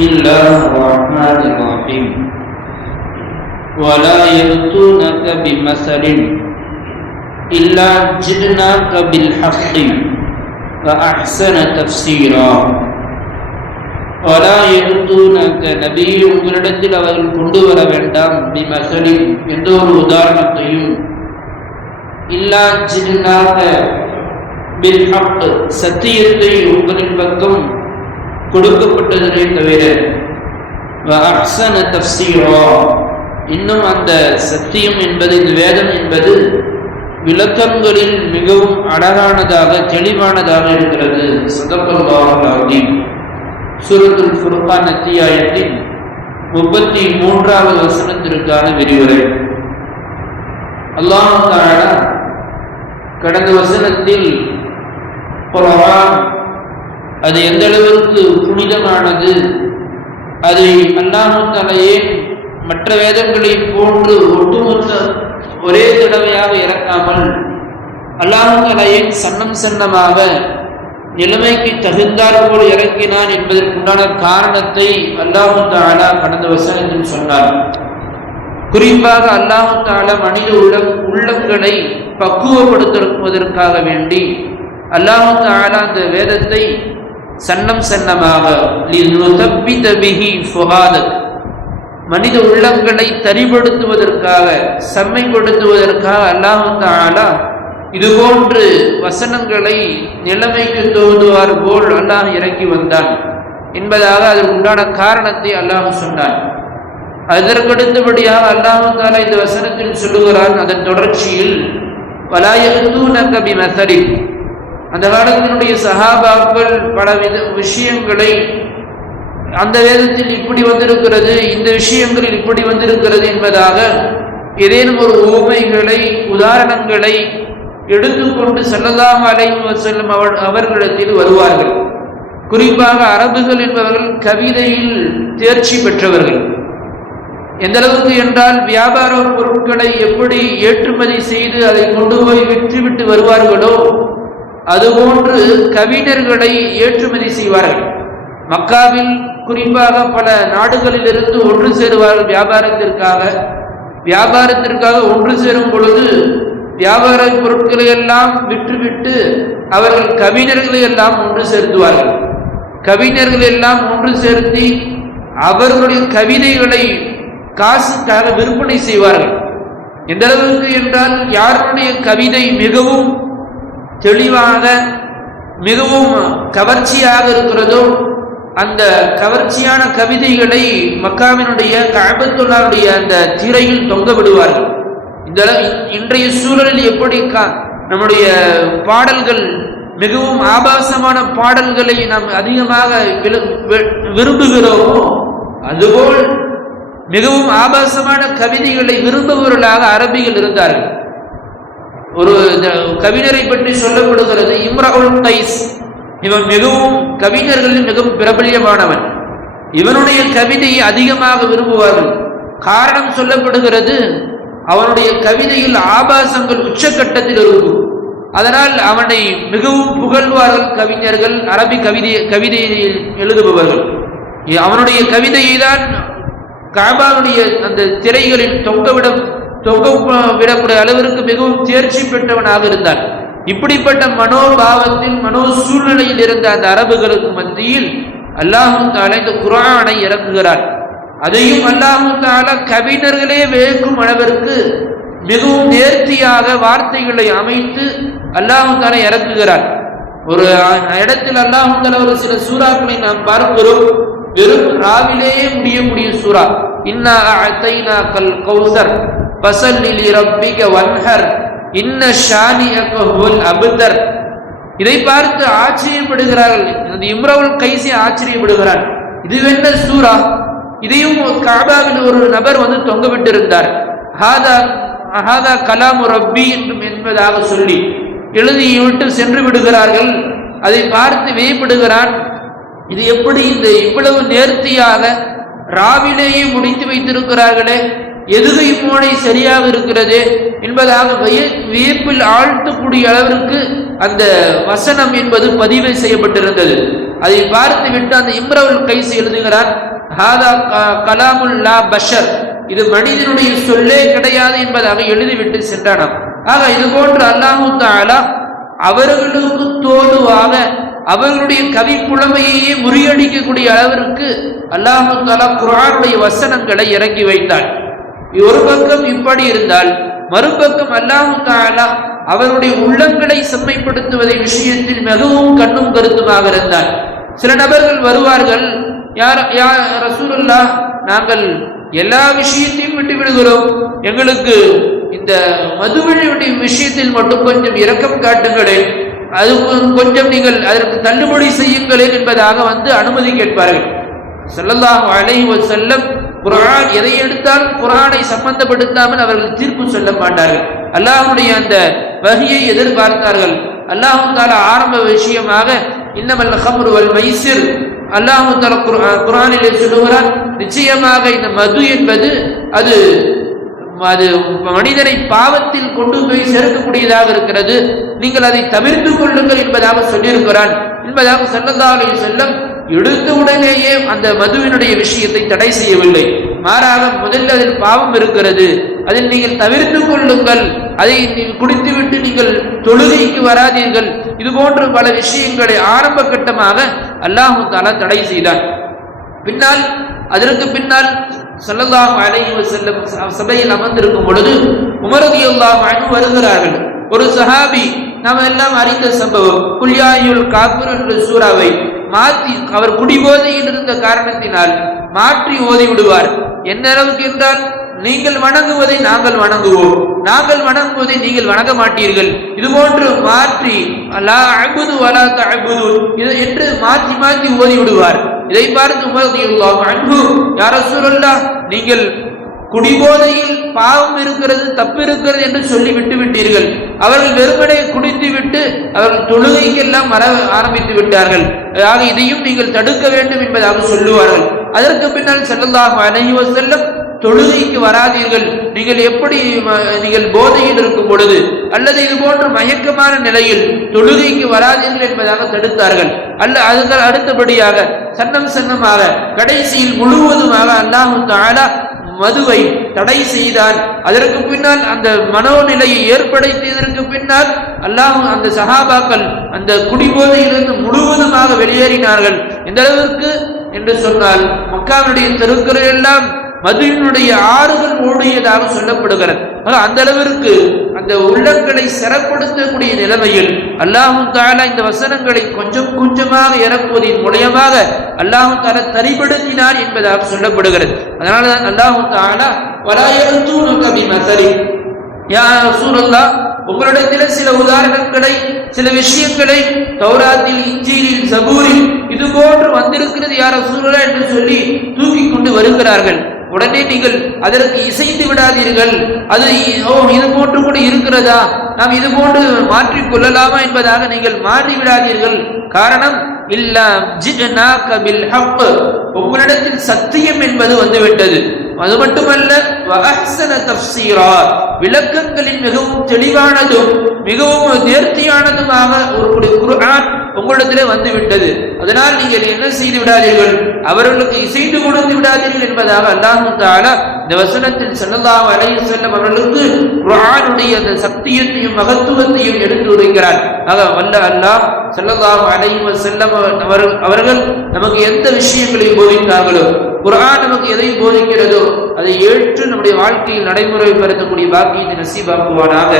بسم الله الرحمن الرحيم ولا يأتونك بمثل إلا جئناك بالحق وأحسن تفسيرا ولا يأتونك நபி உங்களிடத்தில் அவர்கள் கொண்டு வர வேண்டாம் பிமசலின் எந்த ஒரு உதாரணத்தையும் இல்லா ஜின்னாக பில்ஹக் சத்தியத்தை உங்களின் பக்கம் கொடுக்கப்பட்டதனை தவிர வஅஹ்ஸன தஃப்ஸீரா இன்னும் அந்த சத்தியம் என்பது இந்த வேதம் என்பது விளக்கங்களில் மிகவும் அழகானதாக தெளிவானதாக இருக்கிறது. ஸதகல்லாஹுல் அஸீம். சூரத்துல் ஃபுர்கான் அத்தியாயத்தின் 33வது வசனத்திற்கான விரிவுரை. அல்லாஹ் தஆலா கடந்த வசனத்தில் குர்ஆன் அது எந்த அளவிற்கு புனிதமானது, அதை அல்லாஹ் தஆலா மற்ற வேதங்களை போன்று ஒட்டுமொத்த ஒரே தடவையாக இறக்காமல் அல்லாஹ் தஆலா சன்னம் சன்னமாக நிலைமைக்கு தகுந்தாற் போல் இறக்கினான் என்பதற்குண்டான காரணத்தை அல்லாஹ் தஆலா கடந்த வசனத்தில் சொன்னார். குறிப்பாக அல்லாஹ் தஆலா மனித உள்ளங்களை பக்குவப்படுத்துவதற்காக வேண்டி அல்லாஹ் தஆலா அந்த வேதத்தை சன்னம் சன்னமாக மனித உள்ளங்களை தரிபடுத்துவதற்காக செம்மைப்படுத்துவதற்காக அல்லாஹ் தஆலா இதுபோன்று வசனங்களை நிலைமைக்கு தோதுவார் போல் அல்லாஹ் இறக்கி வந்தான் என்பதாக அதற்கு உண்டான காரணத்தை அல்லாஹ் சொன்னான். அதற்கடுத்தபடியாக அல்லாஹ் தஆலா இந்த வசனத்தில் சொல்லுகிறான். அதன் தொடர்ச்சியில் வலா யஅதூனக பிமஸலின், அந்த காலத்தினுடைய சஹாபாக்கள் பலவித விஷயங்களை அந்த வேதத்தில் இப்படி வந்திருக்கிறது, இந்த விஷயங்களில் இப்படி வந்திருக்கிறது என்பதாக ஏதேனும் ஒரு உவமைகளை உதாரணங்களை எடுத்துக்கொண்டு ஸல்லல்லாஹு அலைஹி வஸல்லம் அவர்களிடத்தில் வருவார்கள். குறிப்பாக அரபுகள் என்பவர்கள் கவிதையில் தேர்ச்சி பெற்றவர்கள். எந்த அளவுக்கு என்றால் வியாபார பொருட்களை எப்படி ஏற்றுமதி செய்து அதை கொண்டு போய் விற்றுவிட்டு வருவார்களோ அதுபோன்று கவிஞர்களை ஏற்றுமதி செய்வார்கள். மக்காவில் குறிப்பாக பல நாடுகளிலிருந்து ஒன்று சேருவார்கள் வியாபாரத்திற்காக ஒன்று சேரும் பொழுது வியாபார பொருட்களை எல்லாம் விற்றுவிட்டு அவர்கள் கவிஞர்களை எல்லாம் ஒன்று சேர்த்துவார்கள். கவிஞர்கள் எல்லாம் ஒன்று சேர்த்து அவர்களுடைய கவிதைகளை காசுக்காக விற்பனை செய்வார்கள். எந்த அளவுக்கு என்றால் யாருடைய கவிதை மிகவும் தெளிவாக மிகவும் கவர்ச்சியாக இருக்கிறதோ அந்த கவர்ச்சியான கவிதைகளை மக்காவினுடைய கஅபத்துல்லாஹ்வுடைய அந்த திரையில் தொங்க விடுவார்கள். இன்றைய சூழலில் எப்படி நம்முடைய பாடல்கள் மிகவும் ஆபாசமான பாடல்களை நாம் அதிகமாக விரும்புகிறோமோ அதுபோல் மிகவும் ஆபாசமான கவிதைகளை விரும்புபவர்களாக அரபிகள் இருந்தார்கள். ஒரு கவிஞரை பற்றி சொல்லப்படுகிறது, இம்ரஉல் கைஸ். இவன் மிகவும் கவிஞர்களில் மிகவும் பிரபல்யமானவன். இவனுடைய கவிதையை அதிகமாக விரும்புவார்கள். காரணம் சொல்லப்படுகிறது, அவனுடைய கவிதையில் ஆபாசங்கள் உச்சக்கட்டத்தில் இருக்கும். அதனால் அவனை மிகவும் புகழ்வார்கள் கவிஞர்கள், அரபி கவிதையை எழுதுபவர்கள். அவனுடைய கவிதையை தான் கஅபாவுடைய அந்த திரைகளில் தொங்க விடக்கூடிய அளவிற்கு மிகவும் தேர்ச்சி பெற்றவனாக இருந்தான். இப்படிப்பட்ட மனோபாவத்தில் மனோ சூழ்நிலையில் இருந்த அந்த அரபுகளுக்கு மத்தியில் அல்லாஹ் தஆலா இந்த குர்ஆனை இறக்குகிறார். அதையும் அல்லாஹ் தஆலா கவிஞர்களே வேக்கும் அளவிற்கு மிகவும் நேர்த்தியாக வார்த்தைகளை அமைத்து அல்லாஹ் தஆலா இறக்குகிறார். ஒரு இடத்தில் அல்லாஹ் தஆலா ஒரு சில சூறாக்களை நாம் பார்க்கிறோம், வெறும் ராவிலேயே முடியக்கூடிய சூரா. இன்னா அஅதைனாகல் கௌஸர் ஃபஸல்லி லிரப்பிக வன்ஹர் இன்ன ஷானிஅக ஹுவல் அப்தர். இதை பார்த்து ஆச்சரியப்படுகிறார்கள். அந்த இம்ரவுல் கைஸி ஆச்சரியப்படுகிறான். இதுவென்ன சூரா? இதையும் கஅபாவில் ஒரு நபர் தொங்க விட்டிருந்தார். ஹாதா கலாமு ரப்பி என்பதாக சொல்லி எழுதிவிட்டு சென்று விடுகிறார்கள். அதை பார்த்து வியப்படுகிறான். இது எப்படி இந்த இவ்வளவு நேர்த்தியாக ராவிலேயே முடித்து வைத்திருக்கிறார்களே, எதுகை மோனை சரியாக இருக்கிறது என்பதாக வியப்பில் ஆழ்த்தக்கூடிய அளவிற்கு அந்த வசனம் என்பது பதிவு செய்யப்பட்டிருந்தது. அதை பார்த்து விட்டு அந்த இம்ரவுல் கைஸ் எழுதுகிறார், ஹாதா கலாமுல் லா பஷர், இது மனிதனுடைய சொல்லே கிடையாது என்பதாக எழுதிவிட்டு சென்றானாம். ஆக இது போன்று அல்லாஹு தஆலா அவர்களுக்கு தோதுவாக அவர்களுடைய கவி புலமையையே முறியடிக்கக்கூடிய அளவிற்கு அல்லாஹு தஆலா குர்ஆனுடைய வசனங்களை இறக்கி வைத்தார். ஒரு பக்கம் இப்படி இருந்தால், மறுபக்கம் அல்லாஹு தஆலா அவருடைய உள்ளங்களை செம்மைப்படுத்துவதை விஷயத்தில் மிகவும் கண்ணும் கருத்துமாக இருந்தார். சில நபர்கள் வருவார்கள், யா ரசூலுல்லாஹ், நாங்கள் எல்லா விஷயத்தையும் விட்டு விடுகிறோம், எங்களுக்கு இந்த மதுவினுடைய விஷயத்தில் மட்டும் கொஞ்சம் இரக்கம் காட்டுங்களேன், அது கொஞ்சம் நீங்கள் அதற்கு தள்ளுபடி செய்யுங்களேன் என்பதாக வந்து அனுமதி கேட்பார்கள். ஸல்லல்லாஹு அலைஹி வஸல்லம் குர்ஆன் எதை எடுத்தாலும் குர்ஆனை சம்பந்தப்படுத்தாமல் அவர்கள் தீர்ப்பு சொல்ல மாட்டார்கள். அல்லாஹ்வுடைய அந்த வஹியை எதிர்பார்த்தார்கள். அல்லாஹ் தஆலா ஆரம்ப விஷயமாக இன்னமல் ஹம்ரு வல் மைசிர், அல்லாஹ் தஆலா குர்ஆனிலே சொல்லுகிறார், நிச்சயமாக இந்த மது என்பது அது மனிதனை பாவத்தில் கொண்டு போய் சேர்க்கக்கூடியதாக இருக்கிறது, நீங்கள் அதை தவிர்த்து கொள்ளுங்கள் என்பதாக சொல்லியிருக்கிறான் என்பதாக ஸல்லல்லாஹு அலைஹி வஸல்லம் எடுத்த உடனேயே அந்த மதுவினுடைய விஷயத்தை தடை செய்யவில்லை. மாறாக முதல்ல அதில் பாவம் இருக்கிறது, அதில் நீங்கள் தவிர்த்து கொள்ளுங்கள், அதை குடித்துவிட்டு நீங்கள் தொழுகைக்கு வராதீர்கள், இது போன்ற பல விஷயங்களை ஆரம்ப கட்டமாக அல்லாஹ் தஆலா தடை செய்தான். பின்னால் அதற்கு பின்னால் ஸல்லல்லாஹு அலைஹி வஸல்லம் சபையில் அமர்ந்திருக்கும் பொழுது உமர் ரலியல்லாஹு அன்ஹு வருகிறார்கள். ஒரு சஹாபி, நாம் எல்லாம் அறிந்த சம்பவம், குல் யா அய்யுல் காஃபிரூன் என்ற சூராவை மாற்றி அவர் குடிபோதையில் இருந்த காரணத்தினால் மாற்றி ஓதி விடுவார். என்ன அளவுக்கு என்றால், நீங்கள் வணங்குவதை நாங்கள் வணங்குவோம், நாங்கள் வணங்குவதை நீங்கள் வணங்க மாட்டீர்கள், இது போன்று மாற்றி லா அஅ்புது வலா தஅ்புதூன் என்று மாற்றி மாற்றி ஓதி விடுவார். இதை பார்த்து உமர் ரலியல்லாஹு அன்ஹு, யா ரசூலல்லாஹ், நீங்கள் குடிபோதையில் பாவம் இருக்கிறது, தப்பு இருக்கிறது என்று சொல்லி விட்டு விட்டீர்கள். அவர்கள் வெறுமனே குடித்து விட்டு அவர்கள் தொழுகைக்கெல்லாம் வர ஆரம்பித்து விட்டார்கள். ஆக இதையும் நீங்கள் தடுக்க வேண்டும் என்பதாக சொல்லுவார்கள். அதற்கு பின்னால் ஸல்லல்லாஹு அலைஹி வஸல்லம், தொழுகைக்கு வராதீர்கள், நீங்கள் எப்படி நீங்கள் போதையில் இருக்கும் பொழுது அல்லது இது போன்ற மயக்கமான நிலையில் தொழுகைக்கு வராதீர்கள் என்பதாக தடுத்தார்கள். அதுக்கு அடுத்தபடியாக சன்னமாக கடைசியில் முழுவதுமாக அல்லாஹ் தஆலா மதுவை தடை செய்தான். அதற்கு பின்னால் அந்த மனோநிலையை ஏற்படுத்தியதற்கு பின்னால் அல்லாஹ் அந்த சஹாபாக்கள் அந்த குடிபோதையிலிருந்து முழுவதுமாக வெளியேறினார்கள். எந்த அளவிற்கு என்று சொன்னால், மக்காவுடைய தெருக்கள் எல்லாம் மதுவினுடைய ஆறுகள் ஓடியதாக சொல்லப்படுகிறது. அந்த அளவிற்கு அந்த உள்ளங்களை சிறப்படுத்தக்கூடிய நிலைமையில் அல்லாஹ் தஆலா இந்த வசனங்களை கொஞ்சம் கொஞ்சமாக இறக்குவதன் மூலமாக அல்லாஹ் தஆலா தரிபடுத்தினார் என்பதாக சொல்லப்படுகிறது. அதனால தான் அல்லாஹ் தஆலா வலா யஅ்தூனக பிமஸலி, யா ரசூலல்லாஹ், உங்களிடத்தில் சில உதாரணங்களை சில விஷயங்களை தௌராத்தில், இன்ஜீலில், ஜபூரில் இது போன்று வந்திருக்கிறது யா ரசூலல்லாஹ் என்று சொல்லி தூக்கி கொண்டு வருகிறார்கள். உடனே நீங்கள் அதற்கு இசைந்து விடாதீர்கள். அது இது போன்று கூட இருக்கிறதா, நாம் இது போன்று மாற்றிக் கொள்ளலாமா என்பதாக நீங்கள் மாற்றி விடாதீர்கள். காரணம், இல்லா ஜிஅனாக பில் ஹக், உங்களிடத்தில் சத்தியம் என்பது வந்துவிட்டது. அது மட்டுமல்ல, வ அஹ்ஸன தஃப்ஸீரா, விளக்கங்களில் மிகவும் தெளிவானதும் மிகவும் நேர்த்தியானதுமாக ஒரு குர்ஆன் உங்களிடத்திலே வந்துவிட்டது. அதனால் நீங்கள் என்ன செய்து விடாதீர்கள், அவர்களுக்கு இசைந்து கொடுத்து விடாதீர்கள் என்பதாக அல்லாஹ் தஆலா இந்த வசனத்தில் ஸல்லல்லாஹு அலைஹி வஸல்லம் அவர்களுக்கு குர்ஆனுடைய அந்த சக்தியையும் மகத்துவத்தையும் எடுத்து உரைக்கிறார். ஆக வல்ல அல்லாஹ் ஸல்லல்லாஹு அலைஹி வஸல்லம் அவர்கள் நமக்கு எந்த விஷயங்களை போதித்தார்களோ, குர்ஆன் நமக்கு எதை போதிக்கிறதோ அதை ஏற்று நம்முடைய வாழ்க்கையில் நடைமுறைப்படுத்தக்கூடிய பாக்கியத்தை நசீபாக்குவானாக.